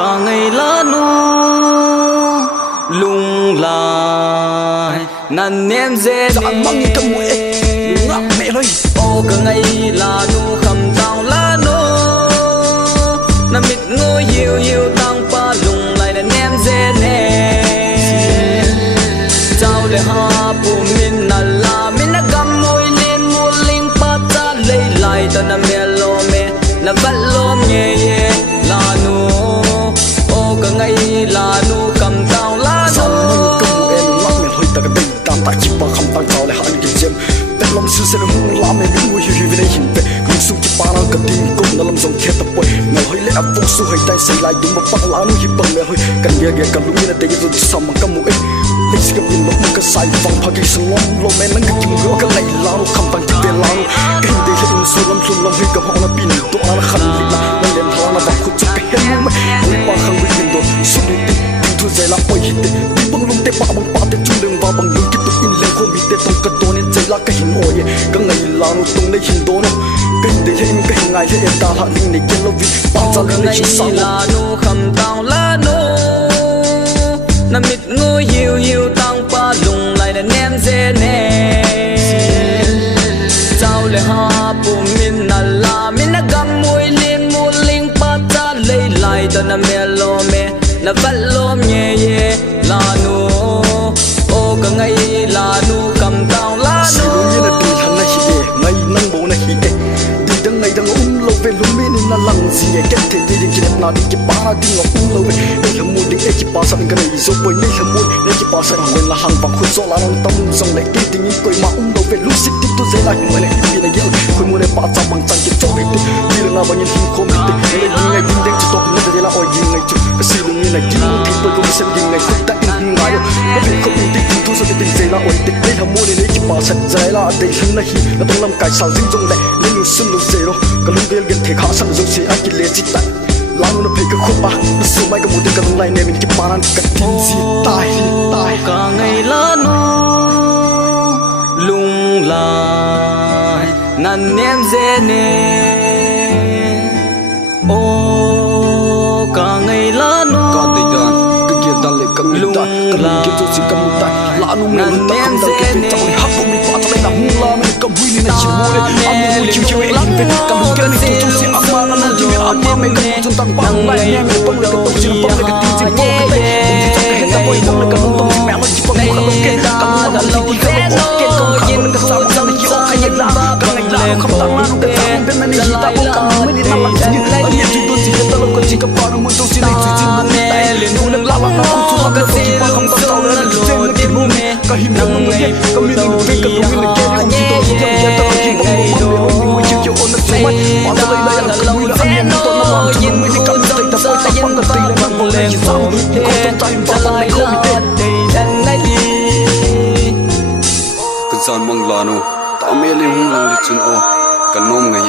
cả ngày lá nu lung lại năn ném dễ mang cái mũi ngáp mẹ ơi ô cả ngày lá nu khăm tao lá nu nằm mịt ngồi hiu hiu tăng pa lung lại năn ném dễ nè chào để ha bu min na la min na gam môi lên mua linh pa ta lấy lại ta na melo me na vắt lom nhẹ nhẹ là nu ô cả ngày là nu cầm tao lá nu cầm mũi em ngáp mẹ ơi ta cái đây tam ta chỉ pa khăm tăng tao lại hắn cái jemแต่ลมสื่อเส้นมุ่งล้ำไม่รู้ว่าอยู่ในหินเปกลุ่มสุขปานังกระดิ่งก้มนั่งลำทรงแค่ตะปอยแม่เฮ้ยเล่ฟงสู้ให้ได้ใส่ลายดูมาปังล้านุหิบังแม่เฮ้ยกันเยอะกันลุงยันแต่ยังจะซ้ำมันก็มุ่งเล็กสิกับยินลบมันก็ใส่ฟังพากิสลมลมแม่นั่งก็กินเยอะก็ไหลล้านุคำตั้งที่เป็นล้านุกันเดียร์เห็นสุลมให้กับห้องนั้นปีนตัวนั้นขันลิละนั่นเลี้ยงทางนั้นวังขุดจุกเห็นมั้ยมุ่งปาขังวิญญาณสุดที่ทุกใจละปอยหิตดิบังลมเตะปาบังปาเตะจุ่มเรื่องว่าบังลุงกิตุอินเลี้ยงคงมีเตะตรงกระโดดเนี่ยใจละก็หินโอยก็ไงลานุตรงในหินโดนก็เดียร์เห็นก็ไงเห็นตาหักดิ่งในเกลวิปาจันในชิสานุ ลานูคำตาวลานูน้ำมิดงูหิวหิวตังปาลุงไหลน่ะแนมเจเน่เจ้าเลยฮาปูมินนาลามินกำมวยเลียนมูลิงปาตาเลยไหลตอนน่ะเมโลเมน่ะฟัดลมเย่เย่ลานูโอ้ก็ไงลานูคำตาวลานูสิลุยน่ะดีหันน่ะฮิเอไงนั่งโบน่ะฮิเอดีดังไงดังlo ve lo me ni na lang si e ket te di din kinet na di ki pa na di ngok lo ve e la mu ding e ki pa sa ngan ni zo boy ni la mu ne ki pa sa nen la hang bang khu zo la nang tam song le ki ding koi ma lo ve lu sit ti tu ze la mo ne ki bi na yel koi mo ne pa sa bang chang ki to ve ti di na ba yin hin ko mi te le ding ngai ding ding chi to ne de la oi ding ngai chu ka si lu ni na ki mo ki to ko se ding ngai ku ta in hin ngai ka bi ko mi ti tu so ti ze la oi ti le la mu ne ki pa sa ze la de hin na hi na tong lam kai sa jing jong le ne lu sun lu ze ro ka lu del gen the kha san zo si a ki le chi ta lang no pe ka khu pa su mai ka mu de ka long lai ne min ki pa ran ka tin si tai cả ngày lá nu lung lại năn ném dễ nè ô cả ngày lá nu ka de dan ka ge dan le ka mi ta ka lu ge zo si ka mu ta la nu me ta kham da ke pe ta ni ha ko mi pa ta le na hu la me ka bui ni na chi mo le am mu chi chi e in pe ka lu ge ni tu si am ma na ji me am ma me ka mu chun tang pa lai ne me pa le ka to si pa le ka tin si po ka te um ti ta ka ta boy mo le ka lu tong si me lo chi pa mo ka lu ke ka lu la ti ka lo ke ka ka lu ka sa ma ni o ka ye la ka ngai la kham ta ma ka ta pe me ni ji ta ko ka me ni na la si ni ye ji tu si ta lo ka chi ka pa mo to si ni chi chi mo ta le nu le la la ku tu ka si pa kham ta ta le ji je le ki mo me ka hi mo mo ye ka mi ni pe ka lu ni ke ni ji to si ta ye ta ki mo mo mo chi chi on so mai pa ta le la ya ka lu la am ni to na ma chi mo ni ka ta ta po ta pang ka ti le ma mo le ji sa ni ko ta time pa ta le ko mi te kan san mang la no ta me le hung lang li chun o kan nom ngai